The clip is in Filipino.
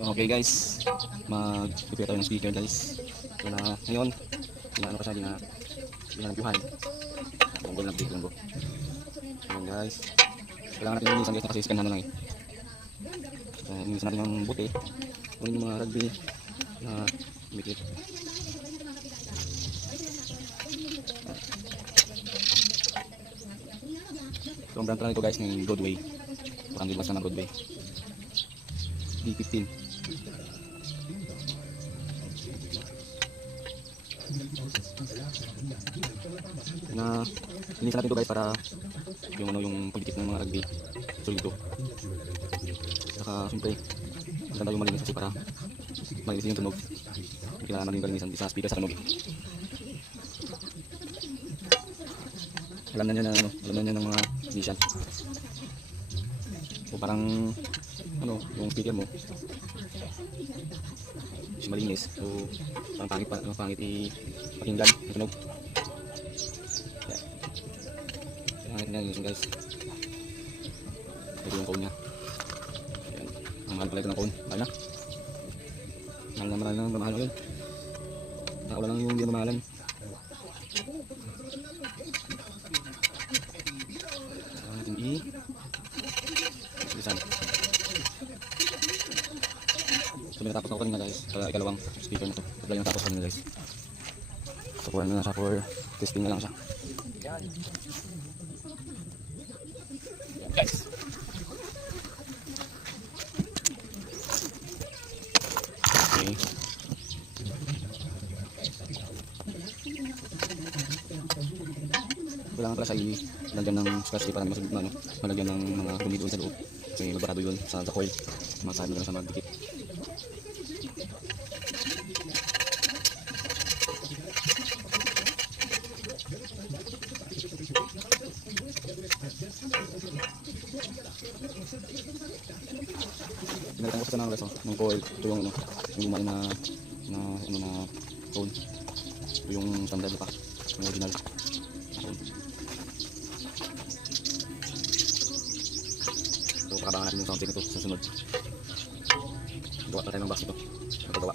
Okay guys, mag-prepare tayo ng speaker guys. So na ngayon, ano pa siya, di na nagbuhay. Tungkol na update lang bro. Ayan guys, kailangan natin yung minsan guys, nakasiscan na lang eh. So minsan natin yung buti, kunin yung mga rugby na mikit. So ang brand pala nito guys ng Broadway. Parang dilmas na ng Broadway. D15. Na linisan natin ito guys para yung pagdikit ng mga rugby solido. Saka siyempre maganda yung malinis kasi para malinis yung tunog. Kailangan natin kalinisan sa speaker sa tunog. Alam na niya ng mga musician. O parang yung speaker mo is malinis, so parang pangit ipakinggan yung tunog. Kaya natin yan guys. Ito yung cone nya. Ayan. Ang mahal pala ito ng cone. Mahal na mahal yun. Wala lang yung hindi mamahalan. Natin bilisan. So natapos na ako kanina guys, sa ikalawang speaker na to. Apply yung tapos kanina guys. So kuha na siya for testing na lang siya. Guys. Okay. Kailangan pala siya ilagyan ng scotch tape para malagyan ng mga dumi doon sa loob. Kasi mabarado yun sa coil. Masabi na lang sa magdikit. Pinalitan ko sa kanang guys ng coil. Ito yung lumay na cone. Ito yung standard pa, yung original cone. So pakabangan natin yung sound check nito sa sunod. Gawa pa tayo ng box ito. Magagawa.